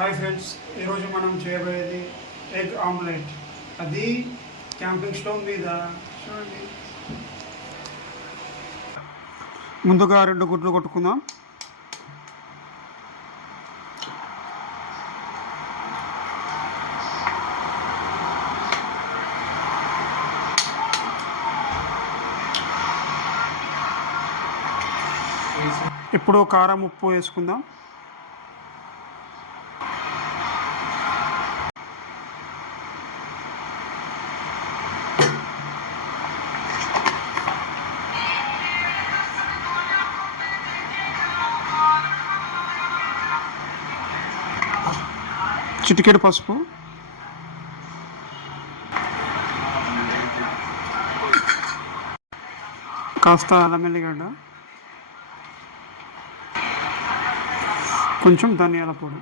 Hi friends ఈరోజు మనం చేయబోయేది ఎగ్ ఆమ్లెట్. అది క్యాంపింగ్ స్టవ్ మీద. చూడండి. ముందుగా రెండు గుడ్లు కొట్టుకుందాం. ఇప్పుడు కారం ఉప్పు వేసుకుందాం. చిటికెడు పసుపు. కాస్త అల్లం ఎల్లిగడ్డ. కొంచెం ధనియాల పొడి.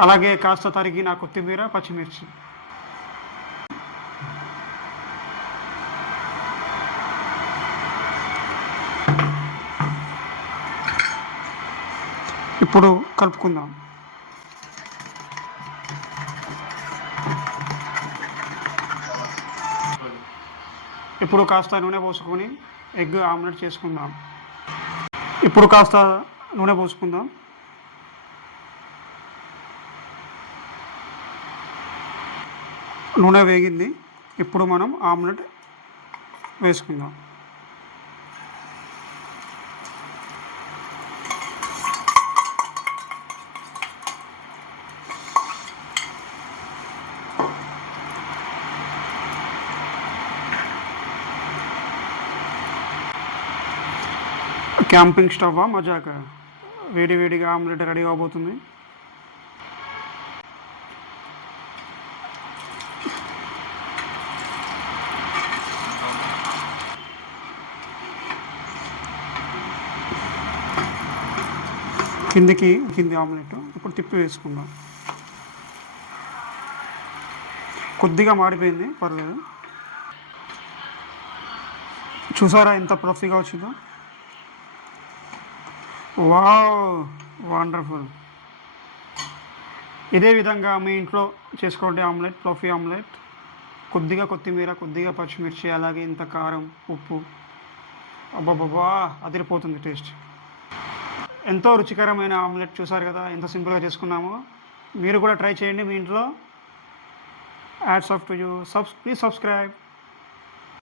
అలాగే కాస్త తరిగిన కొత్తిమీర పచ్చిమిర్చి. ఇప్పుడు కలుపుకుందాం. ఇప్పుడు కాస్త నూనె పోసుకొని ఎగ్ ఆమ్లెట్ చేసుకుందాం. ఇప్పుడు కాస్త నూనె పోసుకుందాం. నూనె వేగింది. ఇప్పుడు మనం ఆమ్లెట్ వేసుకుందాం. క్యాంపింగ్ స్టవ్వా? మజాక? వేడి వేడిగా ఆమ్లెట్ రెడీ అవబోతుంది కిందికి కింది ఆమ్లెట్. ఇప్పుడు తిప్పి వేసుకుందాం. కొద్దిగా మాడిపోయింది పర్లేదు. చూసారా ఎంత ప్రఫీగా వచ్చిందో? Wow wonderful. ఇదే విధంగా మీ ఇంట్లో చేసుకోండి ఆమ్లెట్ ఫ్లఫీ ఆమ్లెట్. కొద్దిగా కొత్తిమీర కొద్దిగా పచ్చిమిర్చి అలాగే ఇంత కారం ఉప్పు. అబ్బాబ్బా అదిరిపోతుంది టేస్ట్. ఎంతో రుచికరమైన ఆమ్లెట్ చూసారు కదా ఎంత సింపుల్గా చేసుకున్నామో. మీరు కూడా ట్రై చేయండి మీ ఇంట్లో. Ads off to you. Subs please subscribe